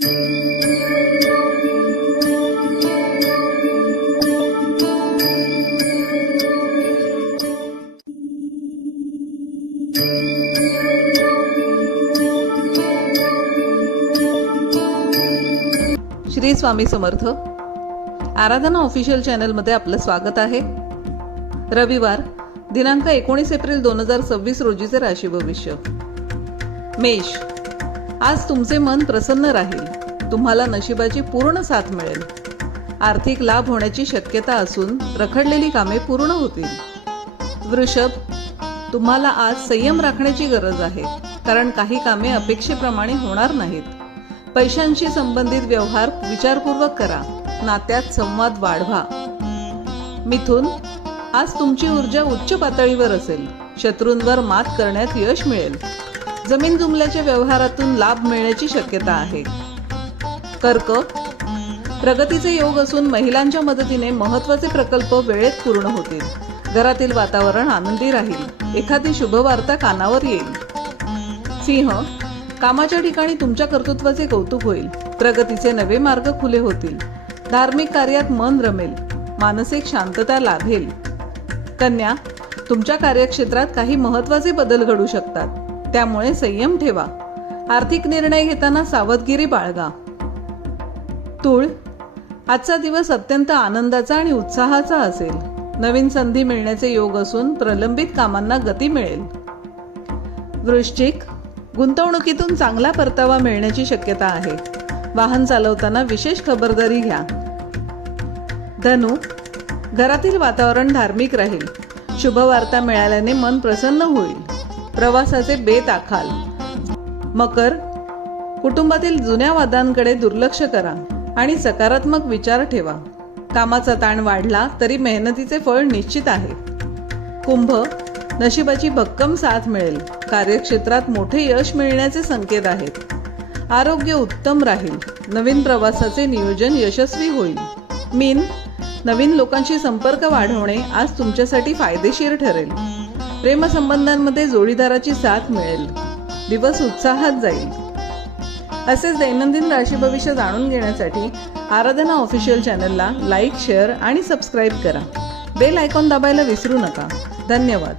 श्री स्वामी समर्थ. आराधना official चॅनलमध्ये आपलं स्वागत आहे. रविवार दिनांक 19 एप्रिल 2026 रोजीचे राशी भविष्य. मेष. आज तुमचे मन प्रसन्न राहील. तुम्हाला नशिबाची पूर्ण साथ मिळेल. आर्थिक लाभ होण्याची शक्यता असून रखडलेली कामे पूर्ण होतील. वृषभ. तुम्हाला आज संयम राखण्याची गरज आहे, कारण काही कामे अपेक्षेप्रमाणे होणार नाहीत. पैशांशी संबंधित व्यवहार विचारपूर्वक करा. नात्यात संवाद वाढवा. मिथुन. आज तुमची ऊर्जा उच्च पातळीवर असेल. शत्रूंवर मात करण्यात यश मिळेल. जमीन जुमल्याच्या व्यवहारातून लाभ मिळण्याची शक्यता आहे. कर्क. प्रगतीचे योग असून महिलांच्या मदतीने महत्त्वाचे प्रकल्प वेळेत पूर्ण होतील. घरातील वातावरण आनंदी राहील. एखादी शुभवार्ता कानावर येईल. सिंह. कामाच्या ठिकाणी तुमच्या कर्तृत्वाचे कौतुक होईल. प्रगतीचे नवे मार्ग खुले होतील. धार्मिक कार्यात मन रमेल. मानसिक शांतता लाभेल. कन्या. तुमच्या कार्यक्षेत्रात काही महत्त्वाचे बदल घडू शकतात, त्यामुळे संयम ठेवा. आर्थिक निर्णय घेताना सावधगिरी बाळगा. तूळ. आजचा दिवस अत्यंत आनंदाचा आणि उत्साहाचा असेल. नवीन संधी मिळण्याचे योग असून प्रलंबित कामांना गती मिळेल. वृश्चिक. गुंतवणुकीतून चांगला परतावा मिळण्याची शक्यता आहे. वाहन चालवताना विशेष खबरदारी घ्या. धनु. घरातील वातावरण धार्मिक राहील. शुभवार्ता मिळाल्याने मन प्रसन्न होईल. प्रवासाचे बेत आखाल. मकर. कुटुंबातील जुन्या वादांकडे दुर्लक्ष करा आणि सकारात्मक विचार ठेवा. कामाचा ताण वाढला तरी मेहनतीचे फळ निश्चित आहे. कुंभ. नशिबाची भक्कम साथ मिळेल. कार्यक्षेत्रात मोठे यश मिळण्याचे संकेत आहेत. आरोग्य उत्तम राहील. नवीन प्रवासाचे नियोजन यशस्वी होईल. मीन. नवीन लोकांशी संपर्क वाढवणे आज तुमच्यासाठी फायदेशीर ठरेल. प्रेमसंबंधांमध्ये जोडीदाराची साथ मिळेल. दिवस उत्साहात जाईल. असेच दैनंदिन राशी भविष्य जाणून घेण्यासाठी आराधना ऑफिशियल चॅनलला लाईक, शेअर आणि सबस्क्राईब करा. बेल आयकॉन दाबायला विसरू नका. धन्यवाद.